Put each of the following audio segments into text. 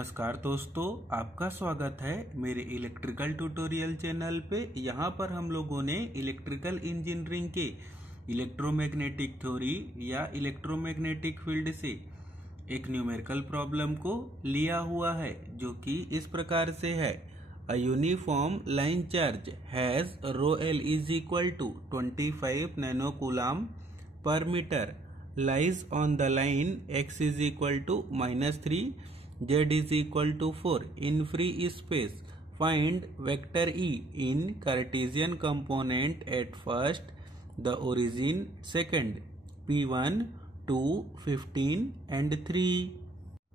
नमस्कार दोस्तों, आपका स्वागत है मेरे इलेक्ट्रिकल ट्यूटोरियल चैनल पे। यहाँ पर हम लोगों ने इलेक्ट्रिकल इंजीनियरिंग के इलेक्ट्रोमैग्नेटिक थ्योरी या इलेक्ट्रोमैग्नेटिक फील्ड से एक न्यूमेरिकल प्रॉब्लम को लिया हुआ है, जो कि इस प्रकार से है। A uniform line charge has rho L is equal to 25 nano coulomb per metre lies on the line x is equal to -3, z is equal to 4 in free space. Find vector E in Cartesian component at first, the origin, second, p1, 2, 15 and 3।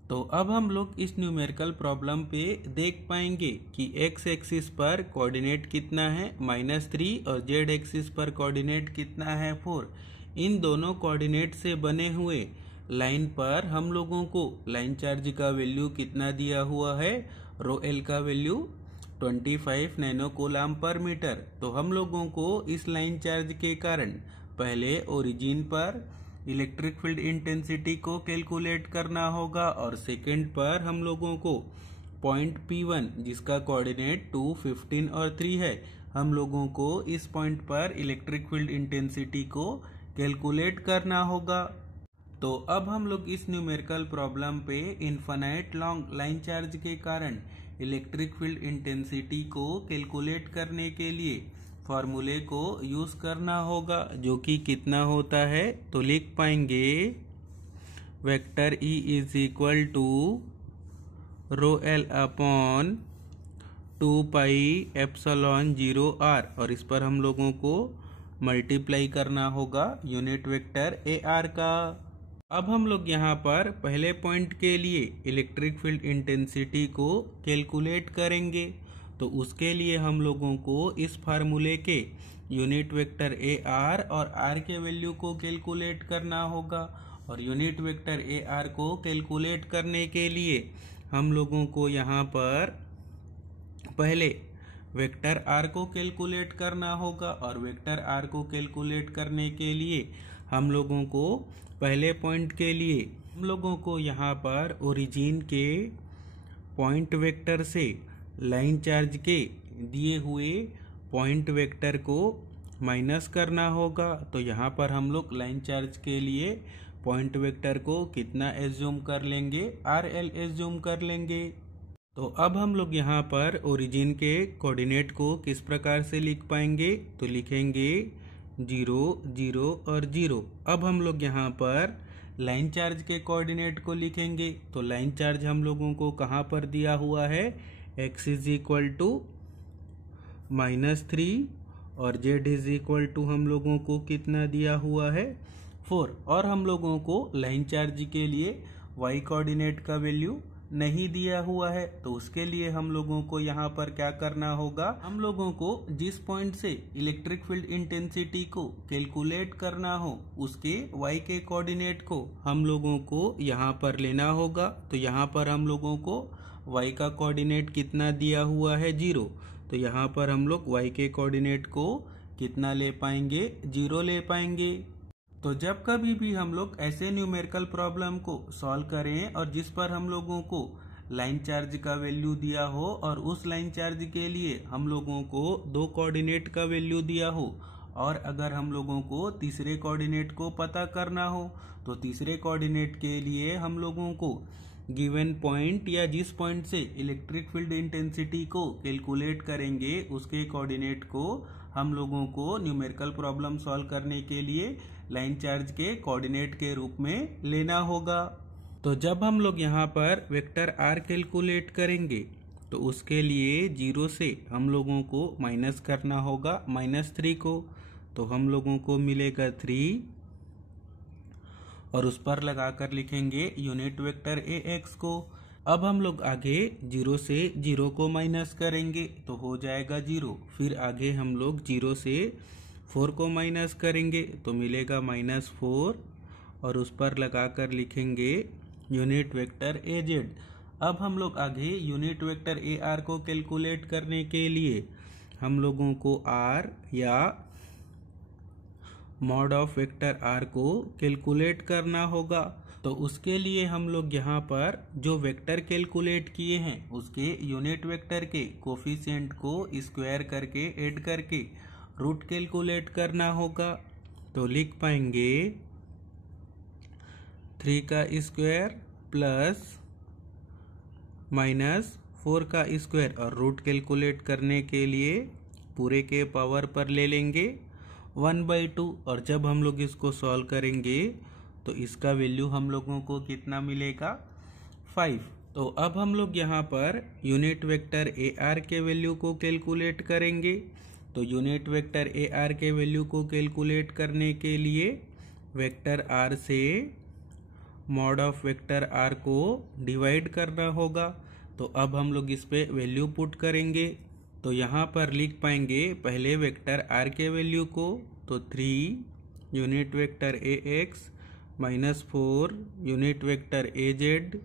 तो अब हम लोग इस numerical problem पे देख पाएंगे कि x axis पर कोऑर्डिनेट कितना है -3 और z एक्सिस पर कोऑर्डिनेट कितना है 4। इन दोनों कोऑर्डिनेट से बने हुए लाइन पर हम लोगों को लाइन चार्ज का वैल्यू कितना दिया हुआ है, रो एल का value 25 nano coulomb per metre. तो हम लोगों को इस लाइन चार्ज के कारण पहले ओरिजिन पर इलेक्ट्रिक फील्ड इंटेंसिटी को कैलकुलेट करना होगा और सेकंड पर हम लोगों को पॉइंट P1 जिसका कोऑर्डिनेट 2, 15 और 3 है, हम लोगों को इस पॉइंट पर इलेक्ट्रिक फील्ड इंटेंसिटी को कैलकुलेट करना होगा। तो अब हम लोग इस न्यूमेरिकल प्रॉब्लम पे इनफाइनाइट लॉन्ग लाइन चार्ज के कारण इलेक्ट्रिक फील्ड इंटेंसिटी को कैलकुलेट करने के लिए फॉर्मूले को यूज करना होगा, जो कि कितना होता है। तो लिख पाएंगे vector E is equal to rho L upon 2 pi epsilon 0 r, और इस पर हम लोगों को मल्टीप्लाई करना होगा यूनिट वेक्टर ए आर का। अब हम लोग यहाँ पर पहले पॉइंट के लिए इलेक्ट्रिक फील्ड इंटेंसिटी को कैलकुलेट करेंगे। तो उसके लिए हम लोगों को इस फार्मूले के यूनिट वेक्टर ए आर और आर के वैल्यू को कैलकुलेट करना होगा। और यूनिट वेक्टर ए आर को कैलकुलेट करने के लिए हम लोगों को यहाँ पर पहले वेक्टर आर को कैलकुलेट करना होगा, और वेक्टर आर को कैलकुलेट करने के लिए हम लोगों को पहले पॉइंट के लिए हम लोगों को यहाँ पर ओरिजिन के पॉइंट वेक्टर से लाइन चार्ज के दिए हुए पॉइंट वेक्टर को माइनस करना होगा। तो यहाँ पर हम लोग लाइन चार्ज के लिए पॉइंट वेक्टर को कितना एज्यूम कर लेंगे, आर एल एज्यूम कर लेंगे। तो अब हम लोग यहाँ पर ओरिजिन के कोऑर्डिनेट को किस प्रकार से लिख पाएंगे, तो लिखेंगे 0, 0 और 0। अब हम लोग यहाँ पर लाइन चार्ज के कोऑर्डिनेट को लिखेंगे। तो लाइन चार्ज हम लोगों को कहाँ पर दिया हुआ है, x इज इक्वल टू -3 और z इज इक्वल टू हम लोगों को कितना दिया हुआ है 4। और हम लोगों को लाइन चार्ज के लिए y कोऑर्डिनेट का वैल्यू नहीं दिया हुआ है। तो उसके लिए हम लोगों को यहाँ पर क्या करना होगा, हम लोगों को जिस पॉइंट से इलेक्ट्रिक फील्ड इंटेंसिटी को कैलकुलेट करना हो उसके y के कोऑर्डिनेट को हम लोगों को यहाँ पर लेना होगा। तो यहाँ पर हम लोगों को y का कोऑर्डिनेट कितना दिया हुआ है 0। तो यहाँ पर हम लोग y के कोऑर्डिनेट को कितना ले पाएंगे, 0 ले पाएंगे। तो जब कभी भी हम लोग ऐसे न्यूमेरिकल प्रॉब्लम को सॉल्व करें और जिस पर हम लोगों को लाइन चार्ज का वैल्यू दिया हो और उस लाइन चार्ज के लिए हम लोगों को 2 कोऑर्डिनेट का वैल्यू दिया हो, और अगर हम लोगों को तीसरे कोऑर्डिनेट को पता करना हो, तो तीसरे कोऑर्डिनेट के लिए हम लोगों को गिवन पॉइंट या जिस पॉइंट से इलेक्ट्रिक फील्ड इंटेंसिटी को कैलकुलेट करेंगे उसके कोऑर्डिनेट को हम लोगों को न्यूमेरिकल प्रॉब्लम सॉल्व करने के लिए लाइन चार्ज के कोऑर्डिनेट के रूप में लेना होगा। तो जब हम लोग यहाँ पर वेक्टर आर कैलकुलेट करेंगे तो उसके लिए 0 से हम लोगों को माइनस करना होगा -3 को। तो हम लोगों को मिलेगा 3 और उस पर लगाकर लिखेंगे यूनिट वेक्टर ए एक्स को। अब हम लोग आगे 0 से 0 को माइनस करेंगे तो हो जाएगा 0। फिर आगे हम लोग 0 से 4 को माइनस करेंगे तो मिलेगा -4, और उस पर लगाकर लिखेंगे यूनिट वेक्टर ए जेड। अब हम लोग आगे यूनिट वेक्टर ए आर को कैलकुलेट करने के लिए हम लोगों को आर या मॉड ऑफ वेक्टर आर को कैलकुलेट करना होगा। तो उसके लिए हम लोग यहाँ पर जो वेक्टर कैलकुलेट किए हैं उसके यूनिट वेक्टर के कोफिशिएंट को स्क्वायर करके ऐड करके रूट कैलकुलेट करना होगा। तो लिख पाएंगे 3 का स्क्वायर प्लस माइनस 4 का स्क्वायर, और रूट कैलकुलेट करने के लिए पूरे के पावर पर ले लेंगे 1/2। और जब हम लोग इसको सॉल्व करेंगे तो इसका वैल्यू हम लोगों को कितना मिलेगा 5। तो अब हम लोग यहाँ per unit vector A R के वैल्यू को कैलकुलेट करेंगे। तो यूनिट वेक्टर ए आर के वैल्यू को कैलकुलेट करने के लिए वेक्टर आर से मॉड ऑफ वेक्टर आर को डिवाइड करना होगा। तो अब हम लोग इस पे वैल्यू पुट करेंगे। तो यहाँ पर लिख पाएंगे पहले वेक्टर आर के वैल्यू को, तो 3 unit vector A x -4 unit vector A Z,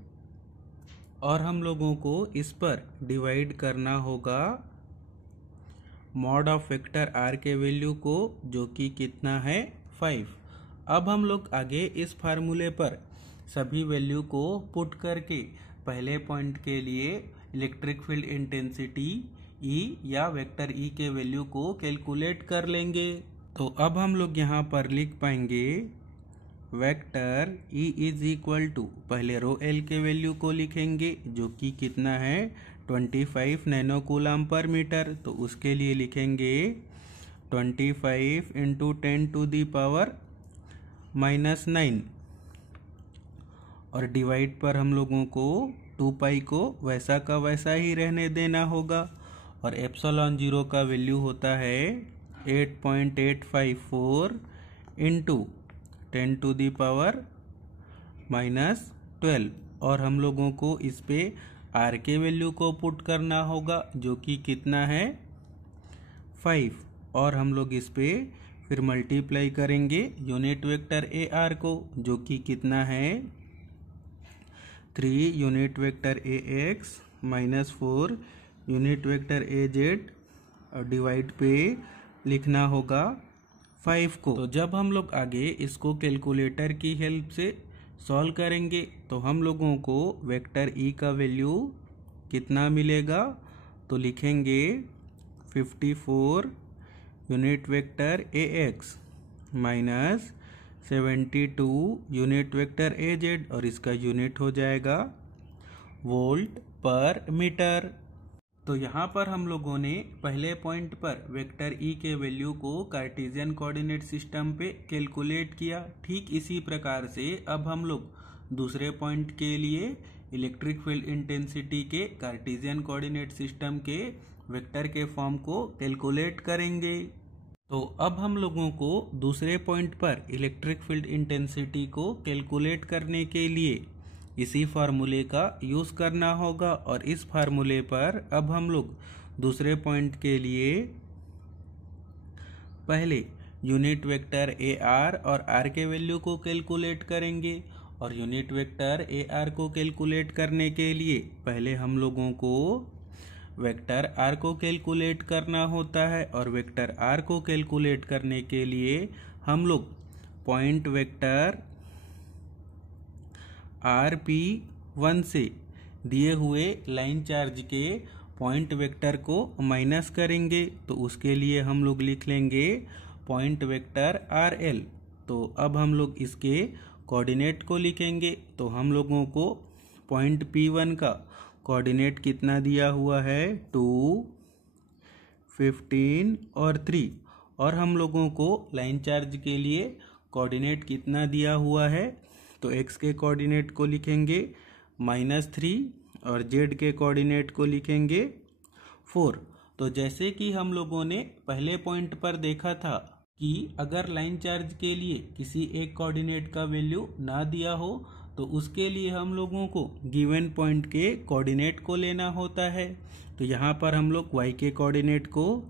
और हम लोगों को इस पर डिवाइड करना होगा मॉड ऑफ वेक्टर आर के वैल्यू को, जो कि कितना है 5। अब हम लोग आगे इस फार्मूले पर सभी वैल्यू को पुट करके पहले पॉइंट के लिए इलेक्ट्रिक फील्ड इंटेंसिटी ई या वेक्टर ई के वैल्यू को कैलकुलेट कर लेंगे। तो अब हम लोग यहाँ पर लिख पाएंगे vector E is equal to, पहले रो एल के वैल्यू को लिखेंगे जो कि कितना है 25 नैनो कूलम पर मीटर। तो उसके लिए लिखेंगे 25 × 10⁻⁻⁹, और डिवाइड पर हम लोगों को 2 पाई को वैसा का वैसा ही रहने देना होगा। और एप्सिलॉन 0 का वैल्यू होता है 8.854 × 10⁻⁻12, और हम लोगों को इस पे आर के वैल्यू को पुट करना होगा जो कि कितना है 5, और हम लोग इस पे फिर मल्टीप्लाई करेंगे यूनिट वेक्टर ए आर को, जो कि कितना है 3 unit vector A x -4 unit vector A Z, और डिवाइड पे लिखना होगा 5 को। तो जब हम लोग आगे इसको कैलकुलेटर की हेल्प से सॉल्व करेंगे तो हम लोगों को वेक्टर ई का वैल्यू कितना मिलेगा, तो लिखेंगे 54 unit vector A x -72 unit vector A Z, और इसका यूनिट हो जाएगा वोल्ट पर मीटर। तो यहाँ पर हम लोगों ने पहले पॉइंट पर वेक्टर ई के वैल्यू को कार्टेशियन कोऑर्डिनेट सिस्टम पे कैलकुलेट किया। ठीक इसी प्रकार से अब हम लोग दूसरे पॉइंट के लिए इलेक्ट्रिक फील्ड इंटेंसिटी के कार्टेशियन कोऑर्डिनेट सिस्टम के वेक्टर के फॉर्म को कैलकुलेट करेंगे। तो अब हम लोगों को दूसरे पॉइंट पर इलेक्ट्रिक फील्ड इंटेंसिटी को कैलकुलेट करने के लिए इसी फार्मूले का यूज़ करना होगा। और इस फार्मूले पर अब हम लोग दूसरे पॉइंट के लिए पहले यूनिट वेक्टर ए आर और आर के वैल्यू को कैलकुलेट करेंगे। और यूनिट वेक्टर ए आर को कैलकुलेट करने के लिए पहले हम लोगों को वेक्टर आर को कैलकुलेट करना होता है, और वेक्टर आर को कैलकुलेट करने के लिए हम लोग पॉइंट वेक्टर RP1 से दिए हुए लाइन चार्ज के पॉइंट वेक्टर को माइनस करेंगे। तो उसके लिए हम लोग लिख लेंगे पॉइंट वेक्टर RL। तो अब हम लोग इसके कोऑर्डिनेट को लिखेंगे। तो हम लोगों को पॉइंट P1 का कोऑर्डिनेट कितना दिया हुआ है 2, 15 और 3, और हम लोगों को लाइन चार्ज के लिए कोऑर्डिनेट कितना दिया हुआ है, तो x के कोऑर्डिनेट को लिखेंगे -3 और z के कोऑर्डिनेट को लिखेंगे 4। तो जैसे कि हम लोगों ने पहले पॉइंट पर देखा था कि अगर लाइन चार्ज के लिए किसी एक कोऑर्डिनेट का वैल्यू ना दिया हो तो उसके लिए हम लोगों को गिवन पॉइंट के कोऑर्डिनेट को लेना होता है। तो यहाँ पर हम लोग y के कोऑर्डिनेट को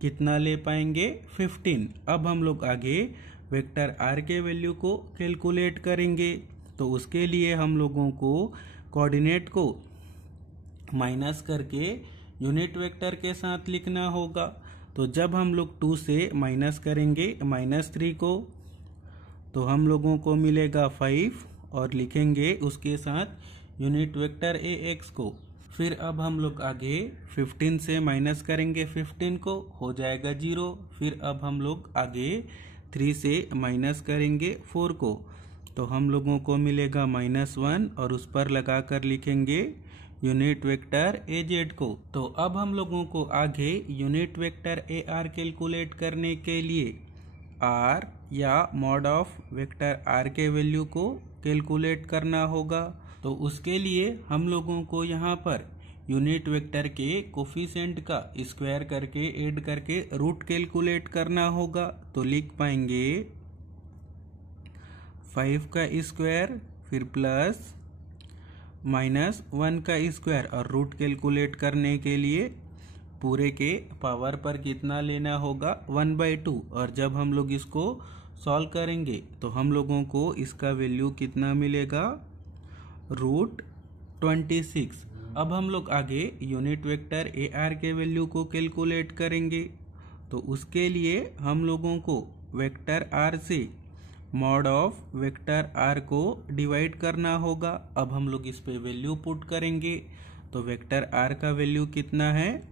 कितना ले पाएंगे 15। अब हम लोग आगे वेक्टर r के वैल्यू को कैलकुलेट करेंगे। तो उसके लिए हम लोगों को कोऑर्डिनेट को माइनस करके यूनिट वेक्टर के साथ लिखना होगा। तो जब हम लोग 2 से माइनस करेंगे -3 को, तो हम लोगों को मिलेगा 5 और लिखेंगे उसके साथ यूनिट वेक्टर ax को। फिर अब हम लोग आगे 15 से माइनस करेंगे 15 को, हो जाएगा 0। फिर अब हम लोग आगे 3 से माइनस करेंगे 4 को, तो हम लोगों को मिलेगा -1 और उस पर लगा कर लिखेंगे यूनिट वेक्टर az को। तो अब हम लोगों को आगे यूनिट वेक्टर ar कैलकुलेट करने के लिए r या मॉड ऑफ वेक्टर r के वैल्यू को कैलकुलेट करना होगा। तो उसके लिए हम लोगों को यहाँ पर यूनिट वेक्टर के कोफिशिएंट का स्क्वायर करके ऐड करके रूट कैलकुलेट करना होगा। तो लिख पाएंगे 5 का स्क्वायर फिर प्लस -1 का स्क्वायर, और रूट कैलकुलेट करने के लिए पूरे के पावर पर कितना लेना होगा 1/2। और जब हम लोग इसको सॉल्व करेंगे तो हम लोगों को इसका वैल्यू कितना मिलेगा √26। अब हम लोग आगे यूनिट वेक्टर ar के वैल्यू को कैलकुलेट करेंगे। तो उसके लिए हम लोगों को वेक्टर r से मॉड ऑफ वेक्टर r को डिवाइड करना होगा। अब हम लोग इस पे वैल्यू पुट करेंगे। तो वेक्टर r का वैल्यू कितना है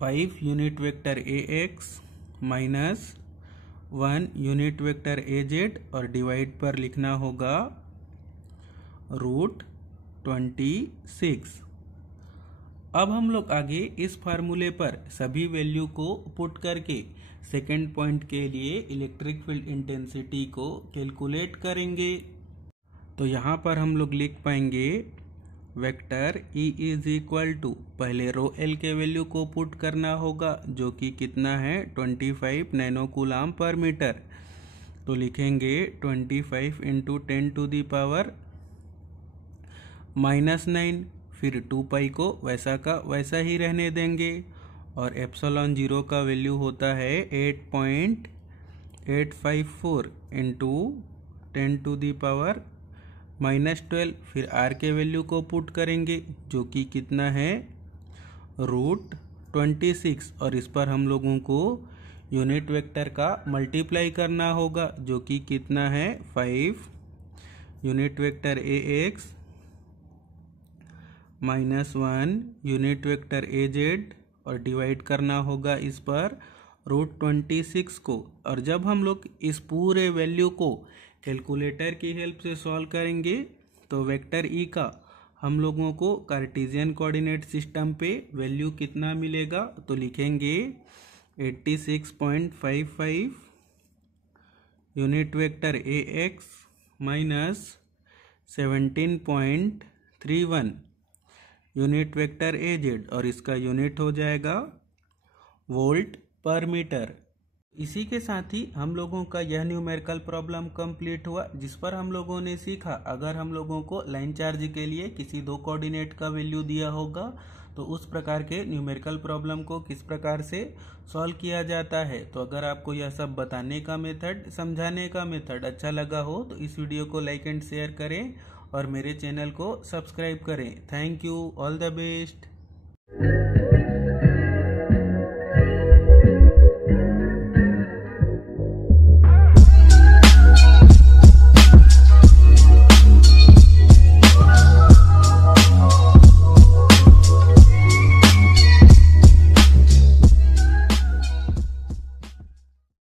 5 unit vector ax minus 1 unit vector az, और डिवाइड पर लिखना होगा √26। अब हम लोग आगे इस फार्मूले पर सभी वैल्यू को पुट करके सेकेंड पॉइंट के लिए इलेक्ट्रिक फील्ड इंटेंसिटी को कैलकुलेट करेंगे। तो यहाँ पर हम लोग लिख पाएंगे vector E is equal to, पहले रो L के वैल्यू को पुट करना होगा जो कि कितना है 25 नैनो कूलम पर मीटर। तो लिखेंगे 25 × 10⁻⁹ फिर 2 पाई को वैसा का वैसा ही रहने देंगे, और एप्सिलॉन 0 का वैल्यू होता है 8.854 × 10⁻⁻12। फिर r के वैल्यू को पुट करेंगे जो कि कितना है √26, और इस पर हम लोगों को यूनिट वेक्टर का मल्टीप्लाई करना होगा जो कि कितना है 5 unit vector ax -1 unit vector az, और डिवाइड करना होगा इस पर √26 को। और जब हम लोग इस पूरे वैल्यू को कैलकुलेटर की हेल्प से सॉल्व करेंगे तो वेक्टर ई का हम लोगों को कार्टेशियन कोऑर्डिनेट सिस्टम पे वैल्यू कितना मिलेगा। तो लिखेंगे 86.55 unit vector ax minus 17.31 unit vector az, और इसका यूनिट हो जाएगा वोल्ट पर मीटर। इसी के साथ ही हम लोगों का यह न्यूमेरिकल प्रॉब्लम कंप्लीट हुआ, जिस पर हम लोगों ने सीखा अगर हम लोगों को लाइन चार्ज के लिए किसी दो कोऑर्डिनेट का वैल्यू दिया होगा तो उस प्रकार के न्यूमेरिकल प्रॉब्लम को किस प्रकार से सॉल्व किया जाता है। तो अगर आपको यह सब बताने का मेथड, समझाने का मेथड अच्छा लगा हो तो इस वीडियो को लाइक एंड शेयर करें और मेरे चैनल को सब्सक्राइब करें। Thank you, all the best.